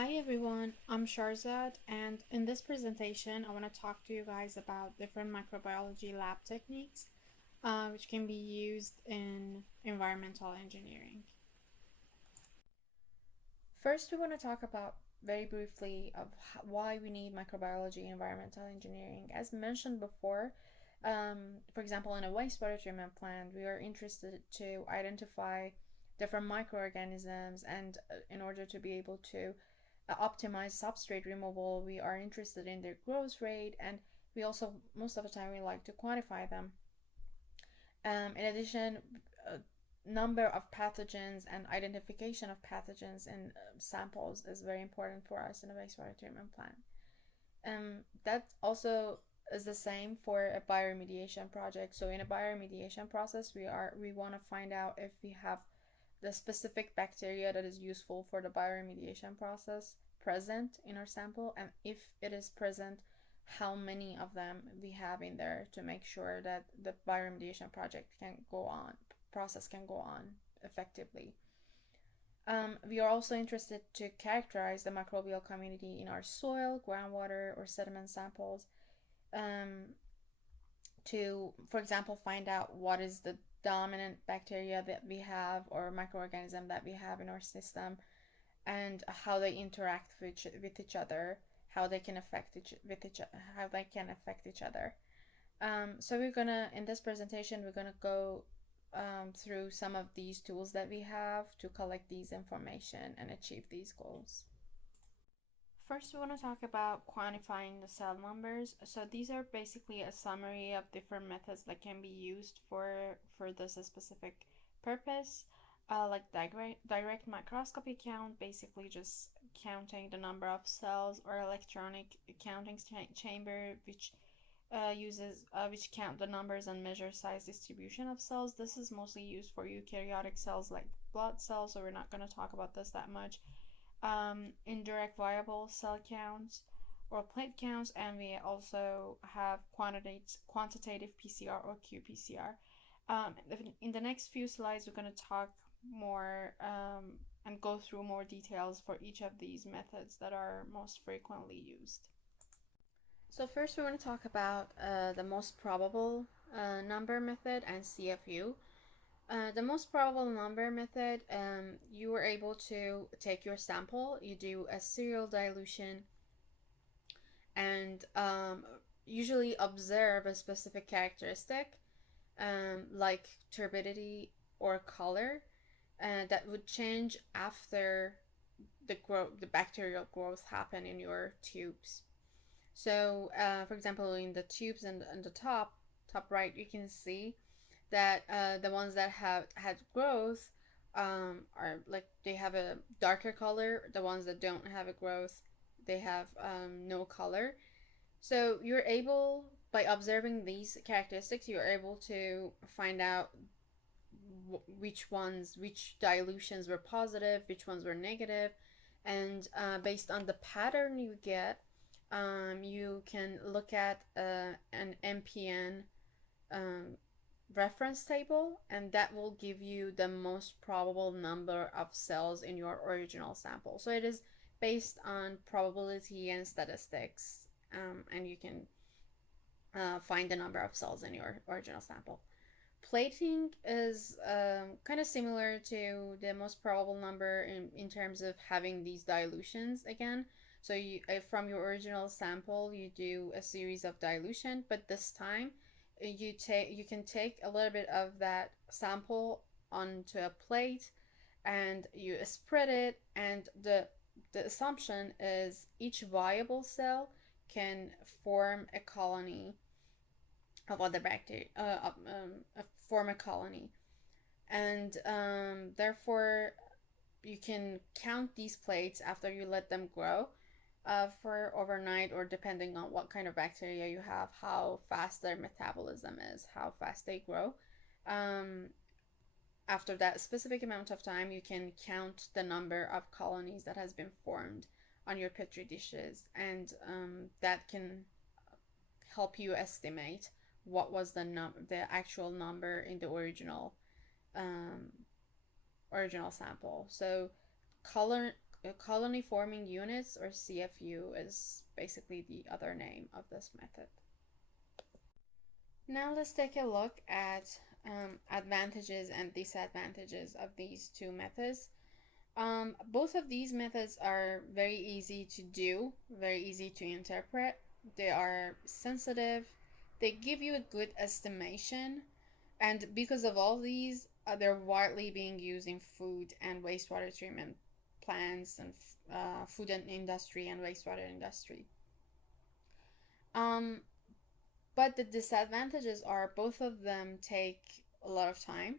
Hi everyone, I'm Sharzad, and in this presentation I want to talk to you guys about different microbiology lab techniques which can be used in environmental engineering. First, we want to talk about very briefly of why we need microbiology and environmental engineering. As mentioned before, for example, in a wastewater treatment plant, we are interested to identify different microorganisms, and in order to be able to optimize substrate removal, we are interested in their growth rate, and we also, most of the time, we like to quantify them. In addition, number of pathogens and identification of pathogens in samples is very important for us in a wastewater treatment plant. That also is the same for a bioremediation project. So in a bioremediation process, we want to find out if we have the specific bacteria that is useful for the bioremediation process present in our sample, and if it is present, how many of them we have in there to make sure that the bioremediation process can go on effectively. We are also interested to characterize the microbial community in our soil, groundwater, or sediment samples to, for example, find out what is the dominant bacteria that we have or microorganism that we have in our system, and how they interact with each other, how they can affect each other. So we're gonna, in this presentation, we're gonna go through some of these tools that we have to collect these information and achieve these goals. First, we want to talk about quantifying the cell numbers. So these are basically a summary of different methods that can be used for this specific purpose. Like direct microscopy count, basically just counting the number of cells, or electronic counting chamber, which count the numbers and measure size distribution of cells. This is mostly used for eukaryotic cells like blood cells, so we're not going to talk about this that much. Indirect viable cell counts or plate counts, and we also have quantitative PCR or qPCR. In the next few slides, we're going to talk more and go through more details for each of these methods that are most frequently used. So first, we want to talk about the most probable number method and CFU. The most probable number method, you were able to take your sample, you do a serial dilution, and usually observe a specific characteristic, like turbidity or color, that would change after the bacterial growth happen in your tubes. So, for example, in the tubes and the top right, you can see that the ones that have had growth are like they have a darker color. The ones that don't have a growth, they have no color. So you're able, by observing these characteristics, you're able to find out which dilutions were positive, which ones were negative, and based on the pattern you get, you can look at an MPN reference table, and that will give you the most probable number of cells in your original sample. So it is based on probability and statistics, and you can find the number of cells in your original sample. Plating is kind of similar to the most probable number in terms of having these dilutions again. So from your original sample, you do a series of dilution, but this time you can take a little bit of that sample onto a plate and you spread it, and the assumption is each viable cell can form a colony of other bacteria, form a colony, and therefore you can count these plates after you let them grow for overnight, or depending on what kind of bacteria you have, how fast their metabolism is, how fast they grow. After that specific amount of time, you can count the number of colonies that has been formed on your petri dishes, and that can help you estimate what was the actual number in the original sample. So colony forming units, or CFU is basically the other name of this method. Now let's take a look at advantages and disadvantages of these two methods. Both of these methods are very easy to do, very easy to interpret. They are sensitive, they give you a good estimation, and because of all these, they're widely being used in food and wastewater treatment plants and food and industry and wastewater industry. Um, but the disadvantages are both of them take a lot of time.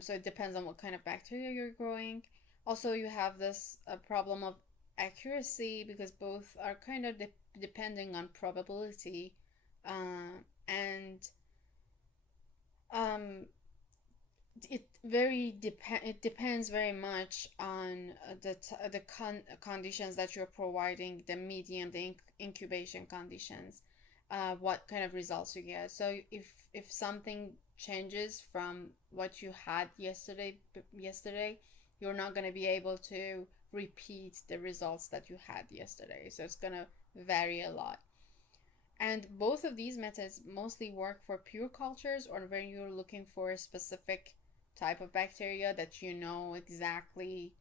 So it depends on what kind of bacteria you're growing. Also, you have this problem of accuracy because both are kind of depending on probability, and um, it depends very much on the conditions that you're providing, the medium, the incubation conditions, what kind of results you get. So if something changes from what you had yesterday, you're not going to be able to repeat the results that you had yesterday. So it's going to vary a lot. And both of these methods mostly work for pure cultures, or when you're looking for a specific type of bacteria that you know exactly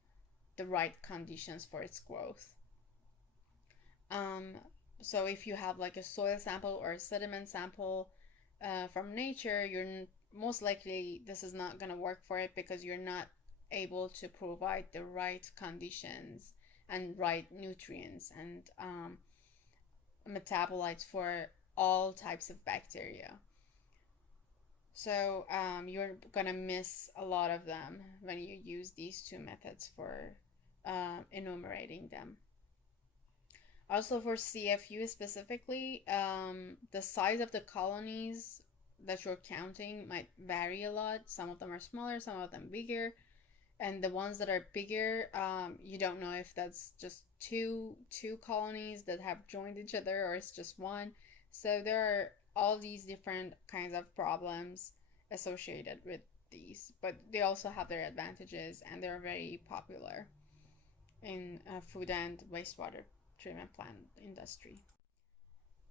the right conditions for its growth. So if you have like a soil sample or a sediment sample from nature, you're most likely this is not going to work for it because you're not able to provide the right conditions and right nutrients and metabolites for all types of bacteria. So you're gonna miss a lot of them when you use these two methods for enumerating them. Also for CFU specifically, the size of the colonies that you're counting might vary a lot. Some of them are smaller, some of them bigger. And the ones that are bigger, you don't know if that's just two colonies that have joined each other or it's just one. So there are all these different kinds of problems associated with these, but they also have their advantages and they're very popular in food and wastewater treatment plant industry.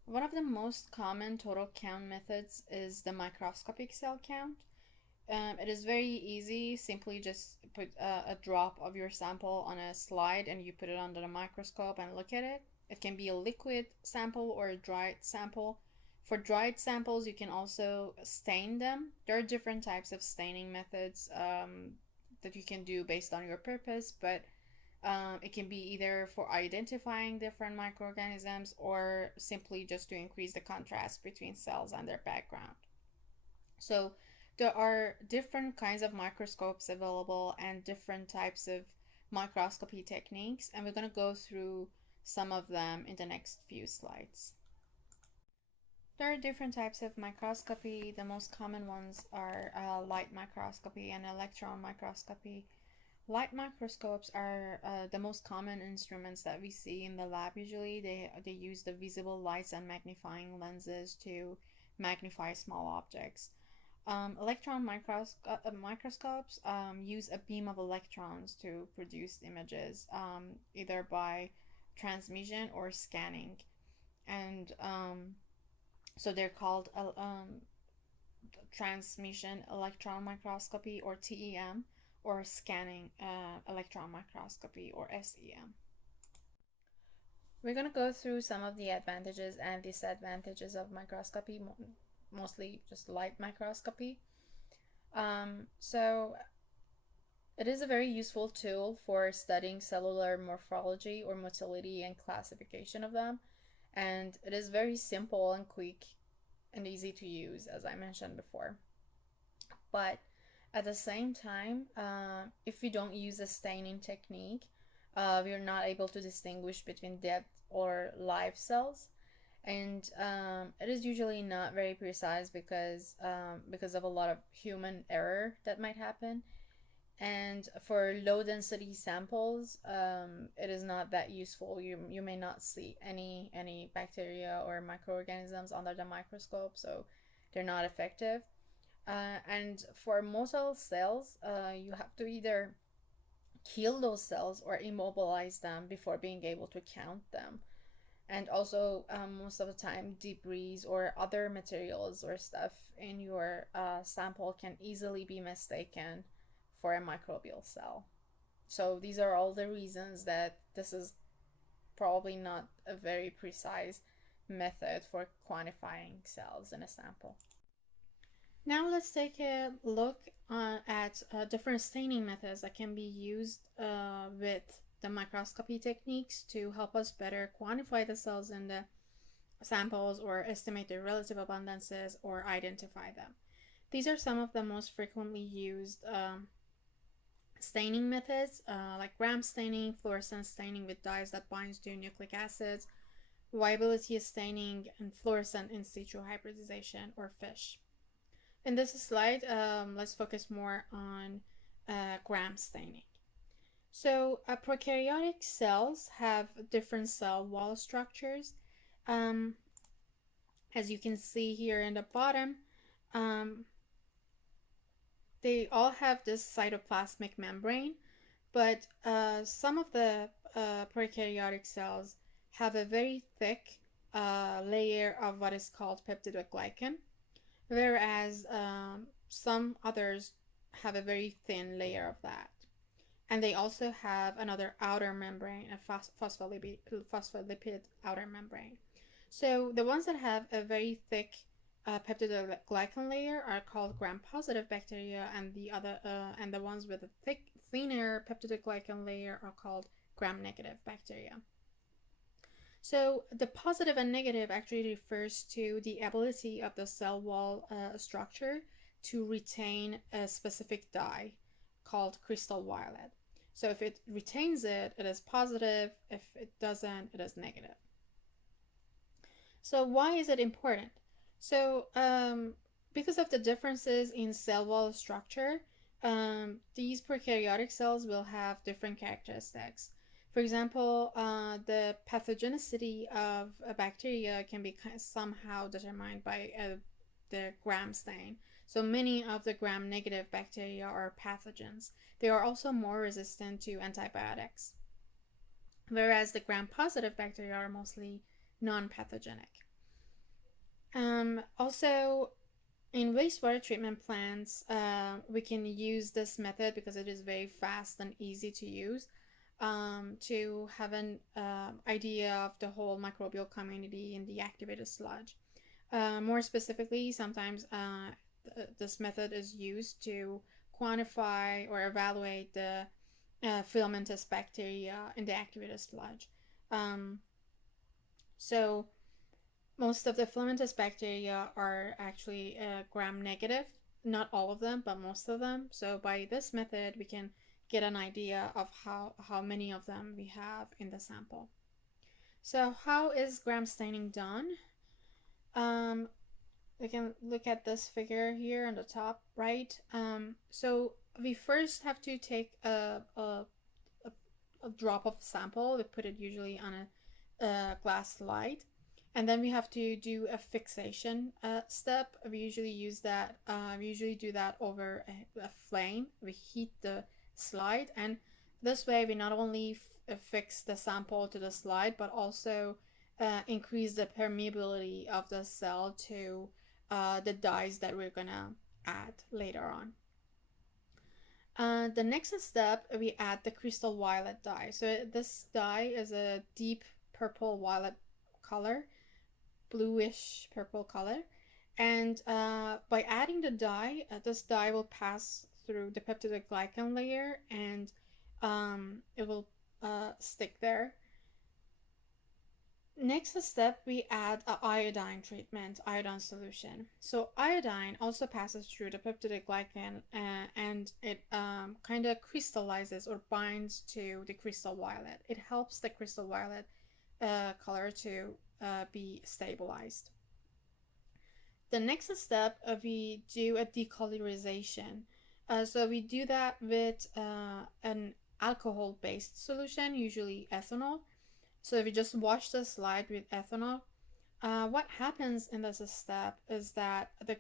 One of the most common total count methods is the microscopic cell count. It is very easy. Simply just put a drop of your sample on a slide and you put it under the microscope and look at it. It can be a liquid sample or a dried sample. For dried samples, you can also stain them. There are different types of staining methods that you can do based on your purpose, but it can be either for identifying different microorganisms or simply just to increase the contrast between cells and their background. So there are different kinds of microscopes available and different types of microscopy techniques, and we're going to go through some of them in the next few slides. There are different types of microscopy. The most common ones are light microscopy and electron microscopy. Light microscopes are the most common instruments that we see in the lab usually. They use the visible lights and magnifying lenses to magnify small objects. Electron microscopes use a beam of electrons to produce images, either by transmission or scanning. And so they're called transmission electron microscopy, or TEM, or scanning electron microscopy, or SEM. We're going to go through some of the advantages and disadvantages of microscopy, mostly just light microscopy. So it is a very useful tool for studying cellular morphology or motility and classification of them, and it is very simple and quick and easy to use, as I mentioned before. But at the same time, if we don't use a staining technique, we are not able to distinguish between dead or live cells, and it is usually not very precise because of a lot of human error that might happen. And for low density samples, it is not that useful. You may not see any bacteria or microorganisms under the microscope, so they're not effective. And for motile cells, you have to either kill those cells or immobilize them before being able to count them. And also, most of the time, debris or other materials or stuff in your sample can easily be mistaken for a microbial cell. So these are all the reasons that this is probably not a very precise method for quantifying cells in a sample. Now let's take a look at different staining methods that can be used with the microscopy techniques to help us better quantify the cells in the samples or estimate their relative abundances or identify them. These are some of the most frequently used staining methods like gram staining, fluorescence staining with dyes that binds to nucleic acids, viability staining, and fluorescent in situ hybridization or FISH. In this slide, let's focus more on gram staining. So prokaryotic cells have different cell wall structures. As you can see here in the bottom, they all have this cytoplasmic membrane, but some of the prokaryotic cells have a very thick layer of what is called peptidoglycan, whereas some others have a very thin layer of that. And they also have another outer membrane, a phospholipid outer membrane. So the ones that have a very thick peptidoglycan layer are called gram-positive bacteria, and the ones with a thinner peptidoglycan layer are called gram-negative bacteria. So the positive and negative actually refers to the ability of the cell wall structure to retain a specific dye called crystal violet. So if it retains it, it is positive. If it doesn't, it is negative. So why is it important? So because of the differences in cell wall structure, these prokaryotic cells will have different characteristics. For example, the pathogenicity of a bacteria can be somehow determined by the gram stain. So many of the gram-negative bacteria are pathogens. They are also more resistant to antibiotics, whereas the gram-positive bacteria are mostly non-pathogenic. Also, in wastewater treatment plants, we can use this method because it is very fast and easy to use to have an idea of the whole microbial community in the activated sludge. More specifically, sometimes this method is used to quantify or evaluate the filamentous bacteria in the activated sludge. So most of the filamentous bacteria are actually gram-negative. Not all of them, but most of them. So by this method, we can get an idea of how many of them we have in the sample. So how is gram staining done? We can look at this figure here on the top right. So we first have to take a drop of sample. We put it usually on a glass slide, and then we have to do a fixation step. We usually use that. We usually do that over a flame. We heat the slide, and this way we not only fix the sample to the slide, but also increase the permeability of the cell to the dyes that we're gonna add later on. The next step, we add the crystal violet dye. So this dye is a deep purple violet color, bluish purple color, and by adding the dye, this dye will pass through the peptidoglycan layer, and it will stick there. Next step, we add an iodine treatment, iodine solution. So iodine also passes through the peptidoglycan and it kind of crystallizes or binds to the crystal violet. It helps the crystal violet color to be stabilized. The next step, we do a decolorization. So we do that with an alcohol-based solution, usually ethanol. So if you just wash the slide with ethanol, what happens in this step is that the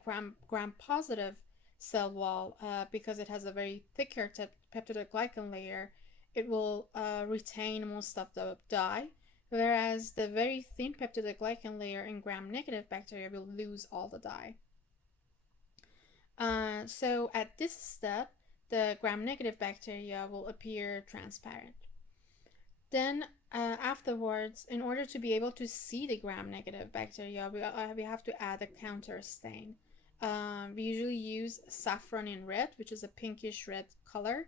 gram-positive cell wall, because it has a very thicker peptidoglycan layer, it will retain most of the dye, whereas the very thin peptidoglycan layer in gram-negative bacteria will lose all the dye. So at this step, the gram-negative bacteria will appear transparent. Then afterwards, in order to be able to see the gram-negative bacteria, we have to add a counter stain. We usually use saffron in red, which is a pinkish red color.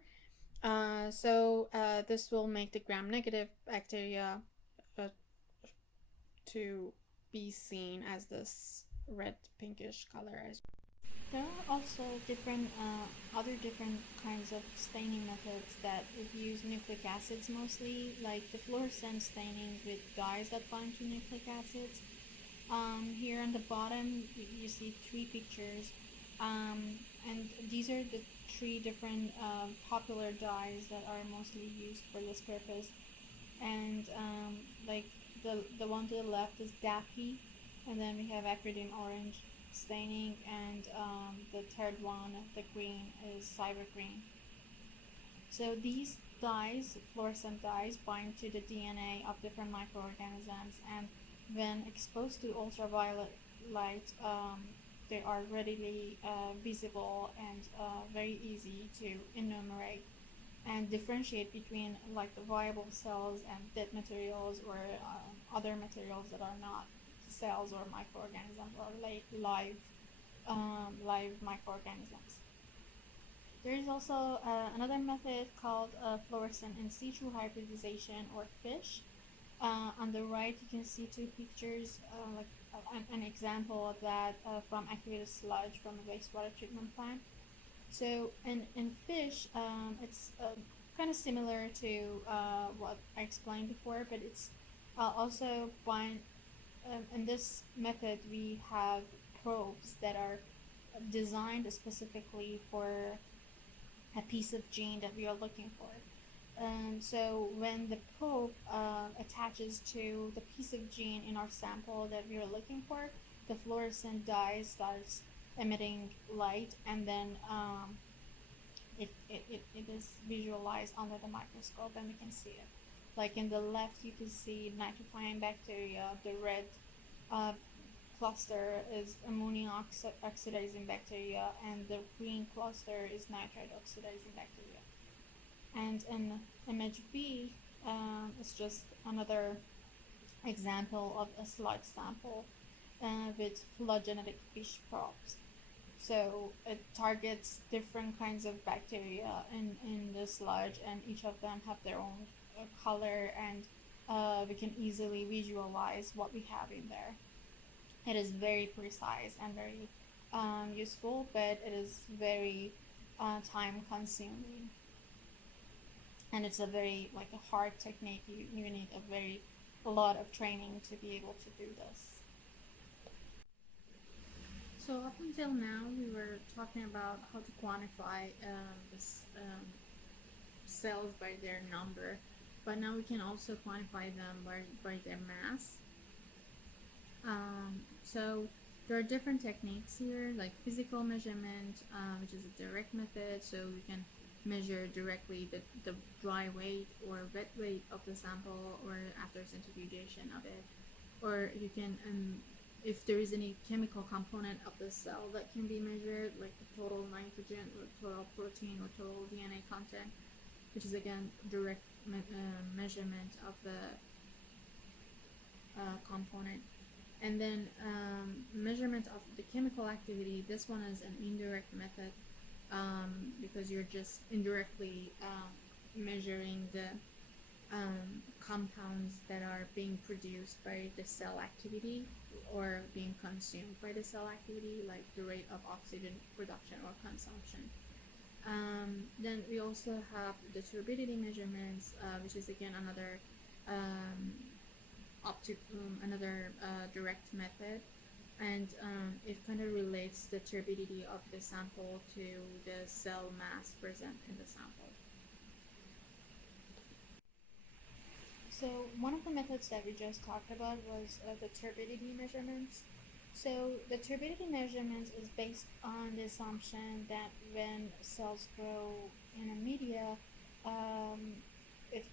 So this will make the gram-negative bacteria to be seen as this red pinkish color. There are also other different kinds of staining methods that use nucleic acids mostly, like the fluorescent staining with dyes that bind to nucleic acids. Here on the bottom, you see 3 pictures, and these are the 3 different popular dyes that are mostly used for this purpose. And like the one to the left is DAPI, and then we have acridine orange staining, and the third one, the green, is cyber green. So these dyes, fluorescent dyes, bind to the DNA of different microorganisms, and when exposed to ultraviolet light, they are readily visible and very easy to enumerate and differentiate between like the viable cells and dead materials, or other materials that are not cells or microorganisms, or like live microorganisms. There is also another method called fluorescent in situ hybridization, or FISH. On the right, you can see 2 pictures, like an example of that from activated sludge from a wastewater treatment plant. So in FISH, it's kind of similar to what I explained before, but it's also in this method we have probes that are designed specifically for a piece of gene that we are looking for. So when the probe attaches to the piece of gene in our sample that we are looking for, the fluorescent dye starts emitting light, and then it is visualized under the microscope, and we can see it. Like in the left, you can see nitrifying bacteria. The red cluster is ammonia oxidizing bacteria, and the green cluster is nitrite oxidizing bacteria. And in image B, it's just another example of a sludge sample with phylogenetic fish probes. So it targets different kinds of bacteria in the sludge, and each of them have their own color, and we can easily visualize what we have in there. It is very precise and very useful, but it is very time consuming, and it's a very a hard technique. You need a lot of training to be able to do this. So up until now, we were talking about how to quantify cells by their number, but now we can also quantify them by their mass. So there are different techniques here, like physical measurement, which is a direct method, so you can measure directly the dry weight or wet weight of the sample, or after centrifugation of it, or you can if there is any chemical component of the cell that can be measured, like the total nitrogen or total protein or total DNA content, which is again direct measurement of the component. And then measurement of the chemical activity, this one is an indirect method, because you're just indirectly measuring the compounds that are being produced by the cell activity or being consumed by the cell activity, like the rate of oxygen production or consumption. Then we also have the turbidity measurements, which is again another direct method, and it kind of relates the turbidity of the sample to the cell mass present in the sample. So one of the methods that we just talked about was the turbidity measurements. So the turbidity measurements is based on the assumption that when cells grow in a media,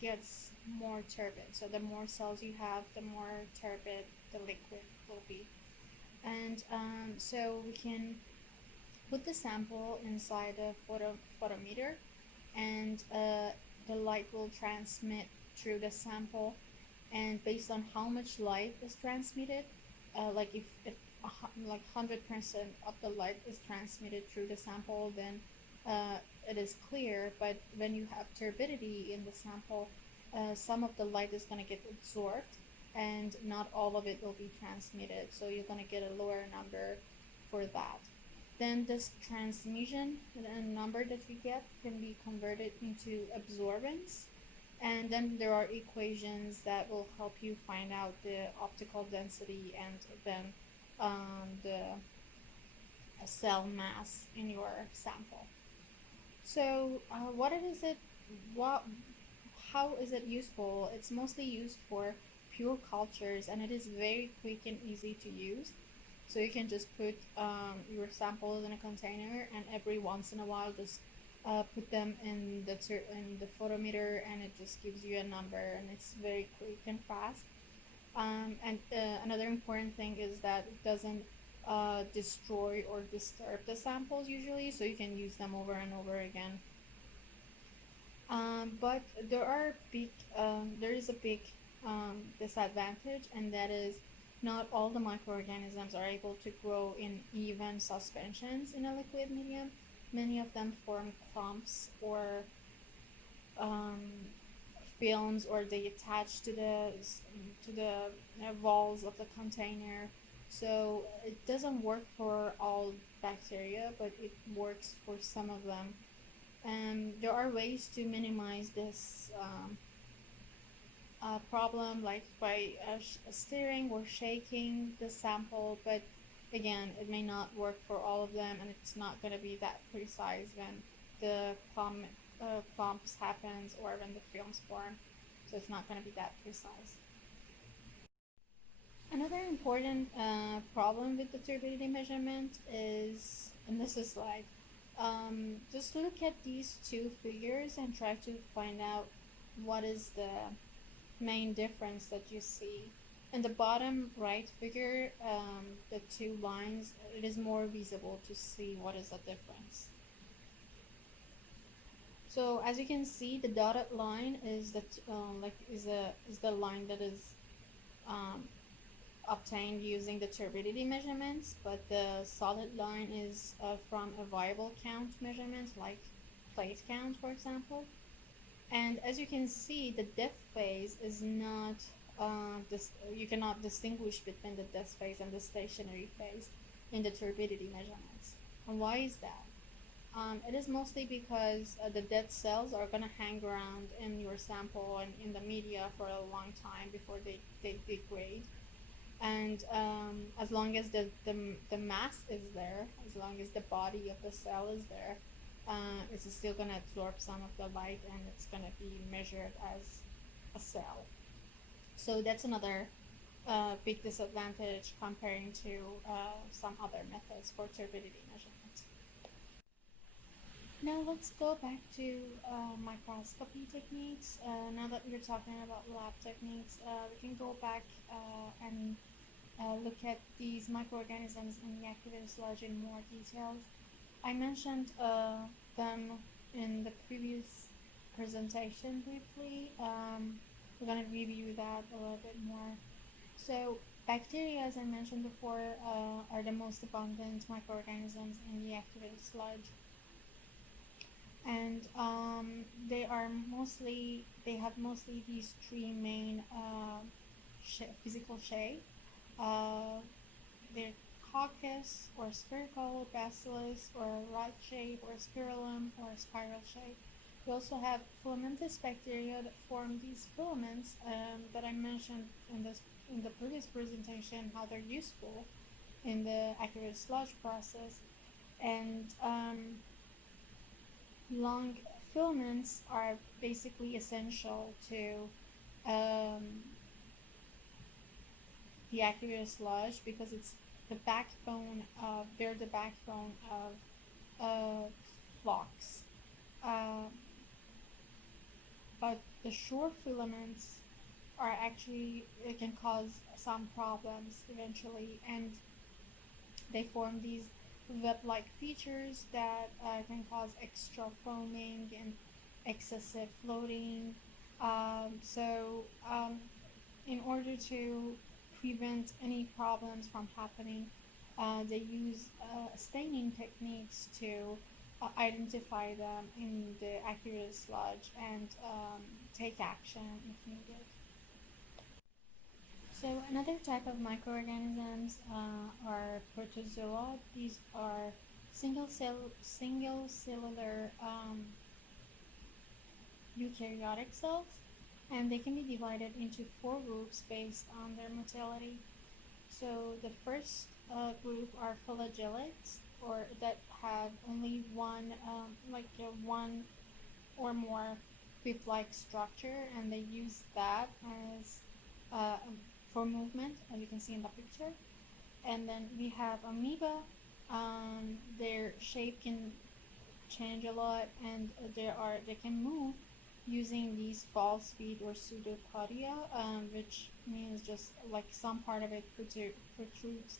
gets more turbid. So the more cells you have, the more turbid the liquid will be. And so we can put the sample inside a photometer, and the light will transmit through the sample, and based on how much light is transmitted, like if it, like 100% of the light is transmitted through the sample, then it is clear. But when you have turbidity in the sample, some of the light is going to get absorbed and not all of it will be transmitted, so you're going to get a lower number for that. Then this transmission number that you get can be converted into absorbance, and then there are equations that will help you find out the optical density and then the cell mass in your sample. So how is it useful? It's mostly used for pure cultures, and it is very quick and easy to use. So you can just put your samples in a container, and every once in a while just put them in the photometer, and it just gives you a number, and it's very quick and fast. And another important thing is that it doesn't destroy or disturb the samples usually, so you can use them over and over again. But there is a big disadvantage, and that is not all the microorganisms are able to grow in even suspensions in a liquid medium. Many of them form clumps or films, or they attach to the walls of the container. So it doesn't work for all bacteria, but it works for some of them. And there are ways to minimize this problem, like by stirring or shaking the sample, but again, it may not work for all of them, and it's not going to be that precise when the clumps happens or when the films form, so it's not going to be that precise. Another important problem with the turbidity measurement is, and this is like, just look at these two figures and try to find out what is the main difference that you see. In the bottom right figure, the two lines, it is more visible to see what is the difference. So as you can see, the dotted line is the line that is obtained using the turbidity measurements, but the solid line is from a viable count measurement, like plate count, for example. And as you can see, the death phase is not you cannot distinguish between the death phase and the stationary phase in the turbidity measurements. And why is that? It is mostly because the dead cells are going to hang around in your sample and in the media for a long time before they degrade. And as long as the mass is there, as long as the body of the cell is there, it's still going to absorb some of the light, and it's going to be measured as a cell. So that's another big disadvantage comparing to some other methods for turbidity measurement. Now let's go back to microscopy techniques. Now that we're talking about lab techniques, we can go back and look at these microorganisms in the activated sludge in more details. I mentioned them in the previous presentation briefly. We're going to review that a little bit more. So bacteria, as I mentioned before, are the most abundant microorganisms in the activated sludge. And they have mostly these three main physical shape. They're coccus or spherical, bacillus or rod shape, or spirillum or spiral shape. We also have filamentous bacteria that form these filaments that I mentioned in the previous presentation, how they're useful in the activated sludge process. And long filaments are basically essential to the activated sludge because they're the backbone of flux. But the short filaments are actually, it can cause some problems eventually, and they form these web-like features that can cause extra foaming and excessive floating. In order to prevent any problems from happening, they use staining techniques to identify them in the aqueous sludge and take action if needed. So another type of microorganisms are protozoa. These are single cellular eukaryotic cells, and they can be divided into 4 groups based on their motility. So the first group are flagellates, or that have only one or more whip-like structure, and they use that as for movement, as you can see in the picture. And then we have amoeba. Their shape can change a lot, and they can move using these false feet or pseudopodia, which means just like some part of it protrudes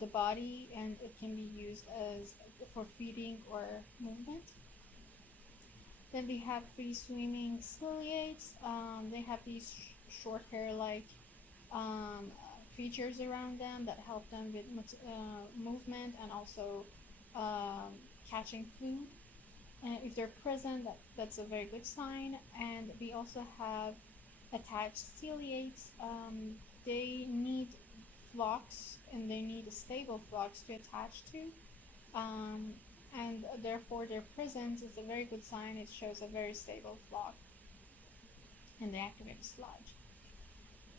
the body, and it can be used as for feeding or movement. Then we have free swimming ciliates. They have these short hair-like features around them that help them with movement and also catching food. And if they're present, that's a very good sign. And we also have attached ciliates. They need flocks, and they need stable flocks to attach to. And therefore their presence is a very good sign. It shows a very stable flock in the activated sludge.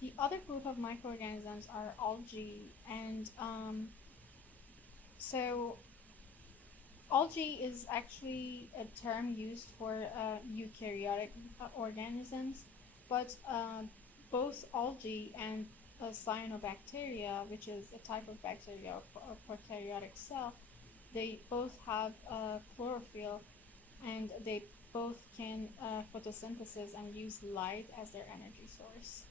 The other group of microorganisms are algae, and so algae is actually a term used for eukaryotic organisms, but both algae and cyanobacteria, which is a type of bacteria or prokaryotic cell, they both have chlorophyll, and they both can photosynthesis and use light as their energy source.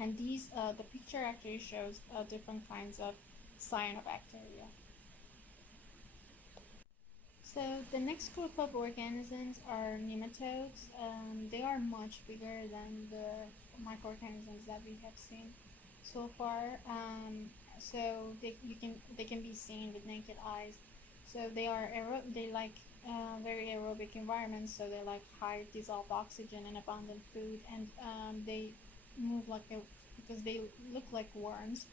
And these, the picture actually shows different kinds of cyanobacteria. So the next group of organisms are nematodes. They are much bigger than the microorganisms that we have seen so far. So they can be seen with naked eyes. So they are very aerobic environments. So they like high dissolved oxygen and abundant food, and they move because they look like worms.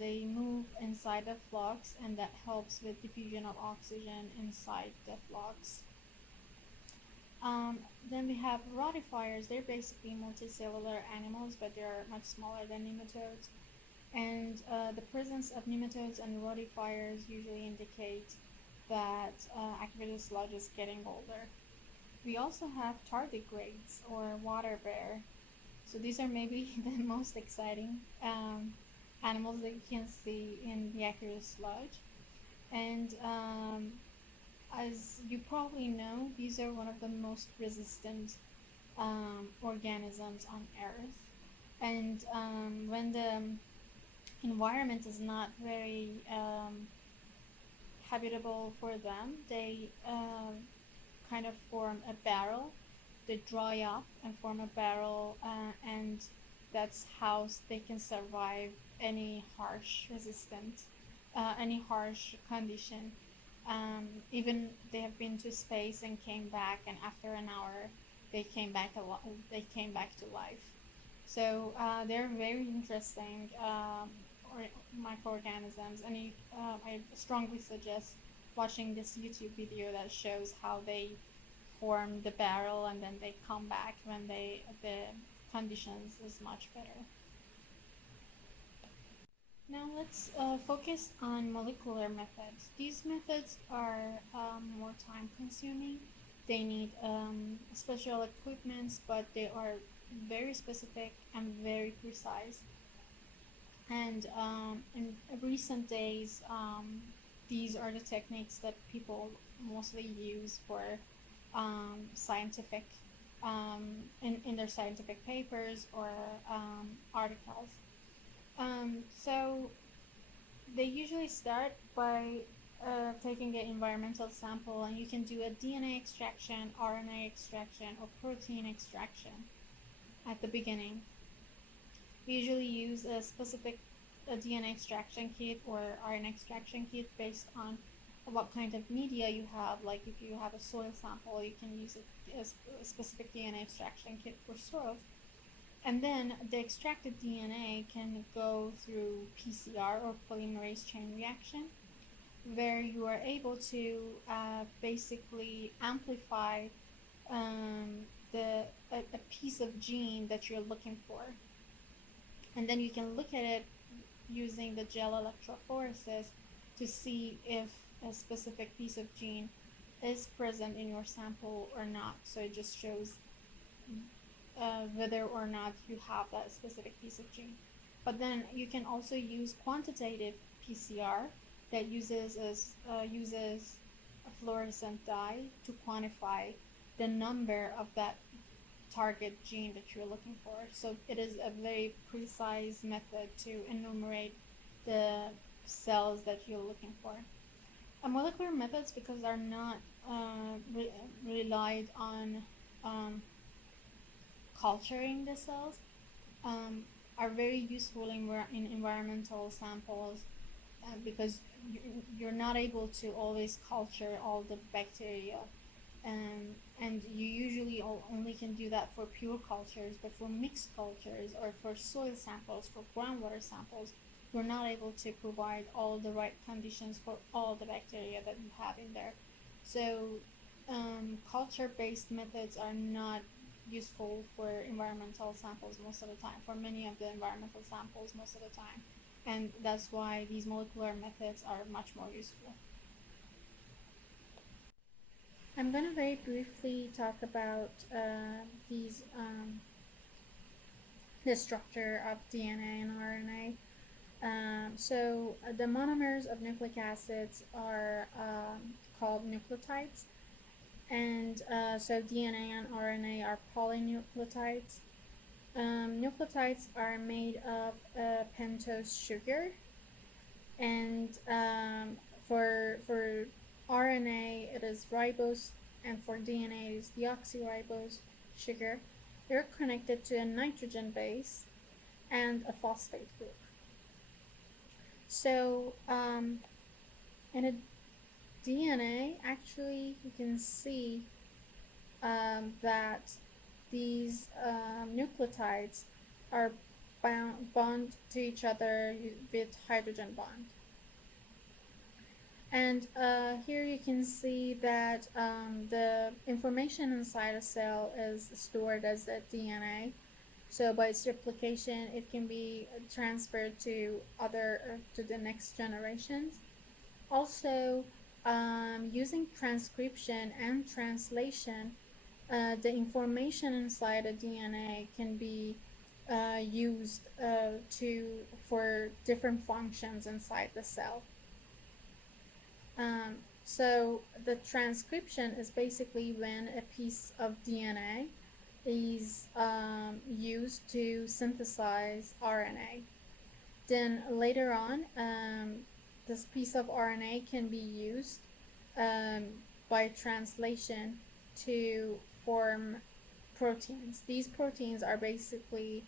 They move inside the flocks, and that helps with diffusion of oxygen inside the flocks. Then we have rotifiers. They're basically multicellular animals, but they're much smaller than nematodes. And the presence of nematodes and rotifiers usually indicate that activated sludge is getting older. We also have tardigrades, or water bear. So these are maybe the most exciting animals that you can see in the aqueous sludge. And as you probably know, these are one of the most resistant organisms on Earth. And when the environment is not very habitable for them, they kind of form a barrel. They dry up and form a barrel, and that's how they can survive any harsh condition. Even they have been to space and came back, and after an hour they came back to life. So they're very interesting microorganisms, and I strongly suggest watching this YouTube video that shows how they form the barrel, and then they come back when the conditions is much better. Now let's focus on molecular methods. These methods are more time consuming. They need special equipments, but they are very specific and very precise. And in recent days, these are the techniques that people mostly use for scientific in their scientific papers or articles. So they usually start by taking an environmental sample, and you can do a DNA extraction, RNA extraction, or protein extraction at the beginning. We usually use a specific DNA extraction kit or RNA extraction kit based on what kind of media you have. Like if you have a soil sample, you can use a specific DNA extraction kit for soils. And then the extracted DNA can go through PCR or polymerase chain reaction, where you are able to basically amplify a piece of gene that you're looking for. And then you can look at it using the gel electrophoresis to see if a specific piece of gene is present in your sample or not. So it just shows whether or not you have that specific piece of gene. But then you can also use quantitative PCR that uses a fluorescent dye to quantify the number of that target gene that you're looking for. So it is a very precise method to enumerate the cells that you're looking for. Molecular methods, because are not relied on culturing the cells, are very useful in environmental samples because you're not able to always culture all the bacteria, and you usually only can do that for pure cultures. But for mixed cultures or for soil samples, for groundwater samples, you're not able to provide all the right conditions for all the bacteria that you have in there. So culture-based methods are not useful for environmental samples most of the time, for many of the environmental samples most of the time. And that's why these molecular methods are much more useful. I'm going to very briefly talk about the structure of DNA and RNA. So the monomers of nucleic acids are called nucleotides, and so DNA and RNA are polynucleotides. Nucleotides are made of pentose sugar, and for RNA it is ribose, and for DNA it is deoxyribose sugar. They're connected to a nitrogen base and a phosphate group. So in a DNA, actually, you can see that these nucleotides are bound to each other with hydrogen bond. And here you can see that the information inside a cell is stored as the DNA. So by its replication, it can be transferred to the next generations. Also, using transcription and translation, the information inside a DNA can be used for different functions inside the cell. So the transcription is basically when a piece of DNA is used to synthesize RNA. Then later on, this piece of RNA can be used by translation to form proteins. These proteins are basically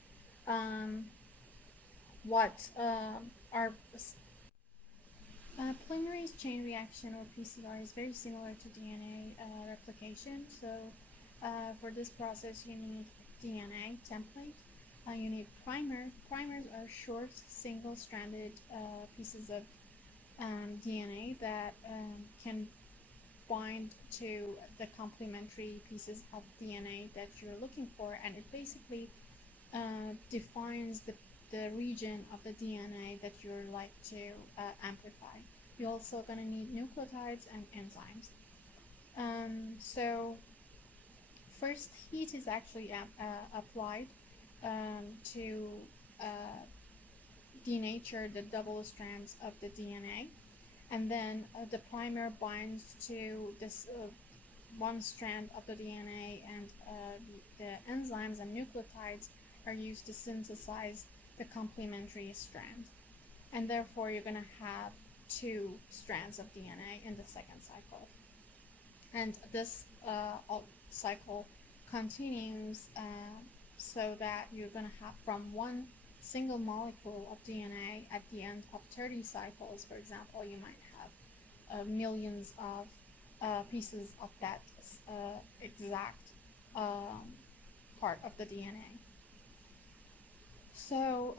what are polymerase chain reaction, or PCR, is very similar to DNA replication. So for this process, you need DNA template. You need primer. Primers are short, single-stranded pieces of DNA that can bind to the complementary pieces of DNA that you're looking for, and it basically defines the region of the DNA that you're like to amplify. You're also going to need nucleotides and enzymes. So first, heat is actually applied to denature the double strands of the DNA, and then the primer binds to this one strand of the DNA, and the enzyme enzymes and nucleotides are used to synthesize the complementary strand. And therefore, you're going to have 2 strands of DNA in the second cycle. And this cycle continues so that you're going to have from one single molecule of DNA at the end of 30 cycles, for example, you might have millions of pieces of that exact part of the DNA. So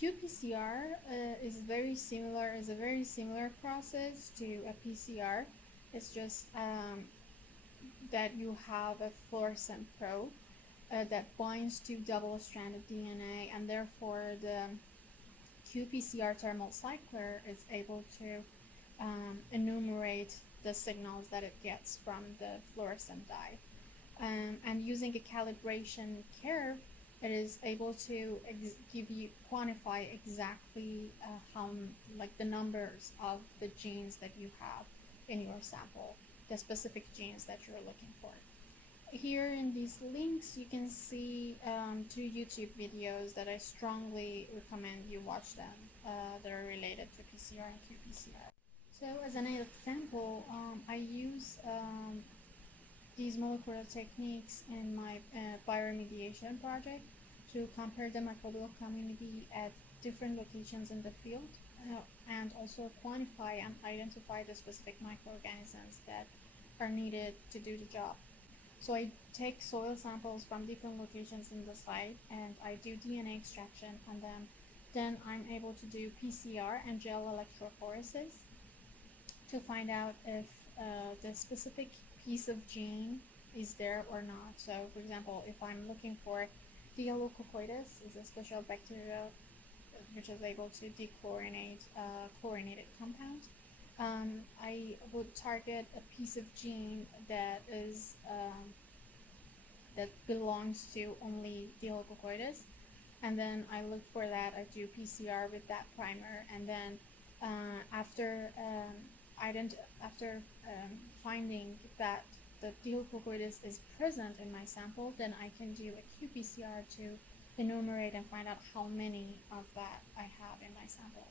qPCR is a very similar process to a PCR. It's just that you have a fluorescent probe that binds to double-stranded DNA, and therefore the qPCR thermal cycler is able to enumerate the signals that it gets from the fluorescent dye. And using a calibration curve, it is able to quantify exactly how, like, the numbers of the genes that you have in your sample, the specific genes that you're looking for. Here in these links, you can see 2 YouTube videos that I strongly recommend you watch them. That are related to PCR and qPCR. So as an example, I use these molecular techniques in my bioremediation project to compare the microbial community at different locations in the field and also quantify and identify the specific microorganisms that are needed to do the job. So I take soil samples from different locations in the site and I do DNA extraction on them. Then I'm able to do PCR and gel electrophoresis to find out if the specific piece of gene is there or not. So for example, if I'm looking for Dealococoides, is a special bacteria which is able to dechlorinate chlorinated compounds, I would target a piece of gene that is that belongs to only Dealococoides, and then I look for that. I do PCR with that primer, and then after finding that the Dealococoides is present in my sample, then I can do a qPCR to enumerate and find out how many of that I have in my sample.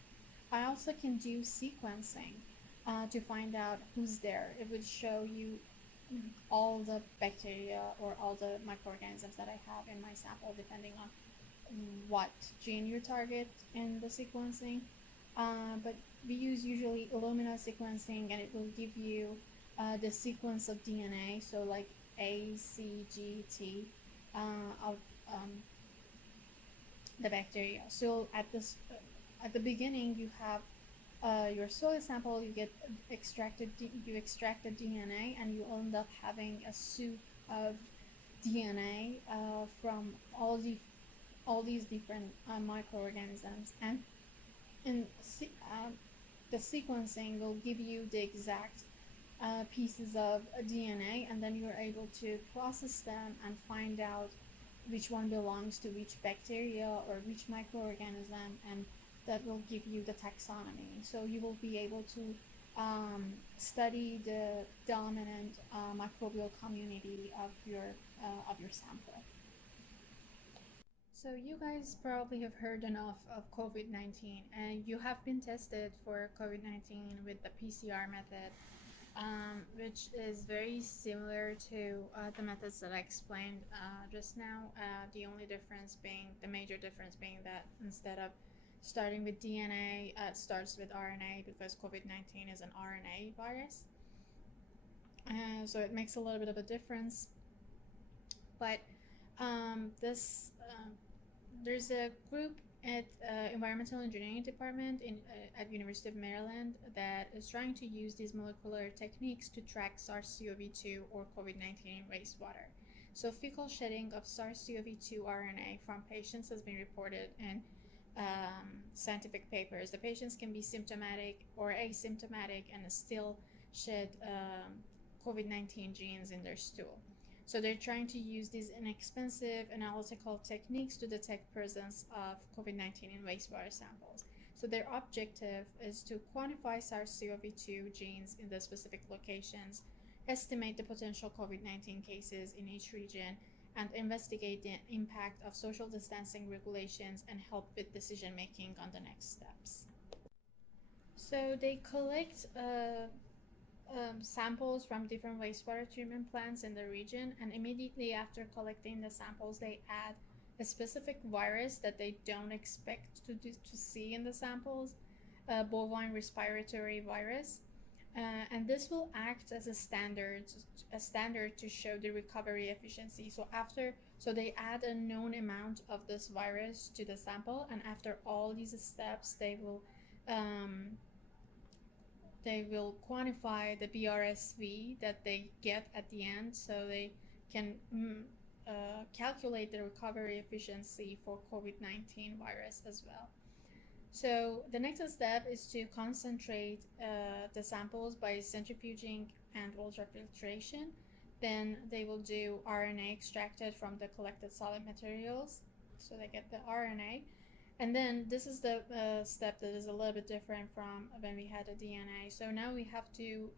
I also can do sequencing to find out who's there. It would show you all the bacteria or all the microorganisms that I have in my sample, depending on what gene you target in the sequencing. But we use usually Illumina sequencing, and it will give you the sequence of DNA, so like A, C, G, T of the bacteria. So at the beginning, you have your soil sample. You get extracted DNA, and you end up having a soup of DNA from all these different microorganisms, and the sequencing will give you the exact pieces of DNA, and then you're able to process them and find out which one belongs to which bacteria or which microorganism, and that will give you the taxonomy. So you will be able to study the dominant microbial community of your sample. So you guys probably have heard enough of COVID-19, and you have been tested for COVID-19 with the PCR method, which is very similar to the methods that I explained just now. The major difference being that instead of starting with DNA, it starts with RNA, because COVID-19 is an RNA virus. So it makes a little bit of a difference. But there's a group at Environmental Engineering Department at University of Maryland that is trying to use these molecular techniques to track SARS-CoV-2 or COVID-19 in wastewater. So fecal shedding of SARS-CoV-2 RNA from patients has been reported in scientific papers. The patients can be symptomatic or asymptomatic and still shed COVID-19 genes in their stool. So they're trying to use these inexpensive analytical techniques to detect presence of COVID-19 in wastewater samples. So their objective is to quantify SARS-CoV-2 genes in the specific locations, estimate the potential COVID-19 cases in each region, and investigate the impact of social distancing regulations and help with decision making on the next steps. So they collect samples from different wastewater treatment plants in the region, and immediately after collecting the samples, they add a specific virus that they don't expect to see in the samples, bovine respiratory virus, and this will act as a standard to show the recovery efficiency. So they add a known amount of this virus to the sample, and after all these steps, they will quantify the BRSV that they get at the end, so they can calculate the recovery efficiency for COVID-19 virus as well. So the next step is to concentrate the samples by centrifuging and ultrafiltration. Then they will do RNA extracted from the collected solid materials, so they get the RNA. And then this is the step that is a little bit different from when we had a DNA. So now we have to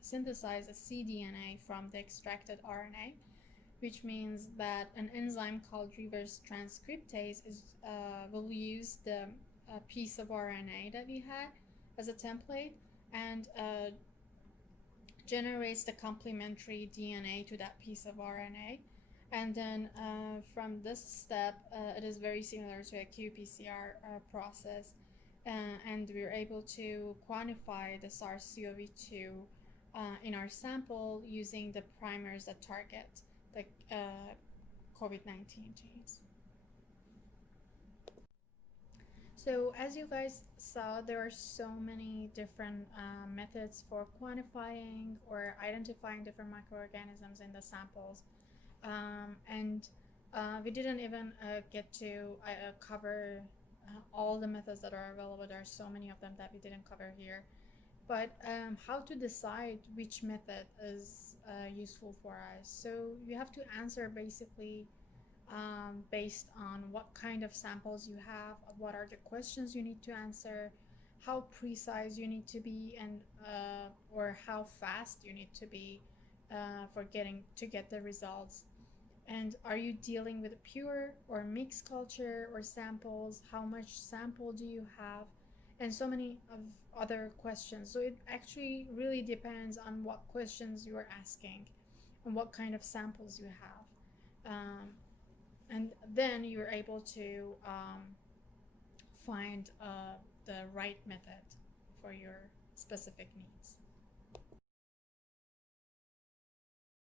synthesize a cDNA from the extracted RNA, which means that an enzyme called reverse transcriptase will use the piece of RNA that we had as a template and generates the complementary DNA to that piece of RNA. And then from this step, it is very similar to a qPCR process, and we're able to quantify the SARS-CoV-2 in our sample using the primers that target the COVID-19 genes. So as you guys saw, there are so many different methods for quantifying or identifying different microorganisms in the samples. And we didn't even get to cover all the methods that are available. There are so many of them that we didn't cover here. But how to decide which method is useful for us? So you have to answer basically based on what kind of samples you have, what are the questions you need to answer, how precise you need to be, and or how fast you need to be to get the results. And are you dealing with a pure or mixed culture or samples? How much sample do you have? And so many of other questions. So it actually really depends on what questions you are asking and what kind of samples you have. And then you're able to find the right method for your specific needs.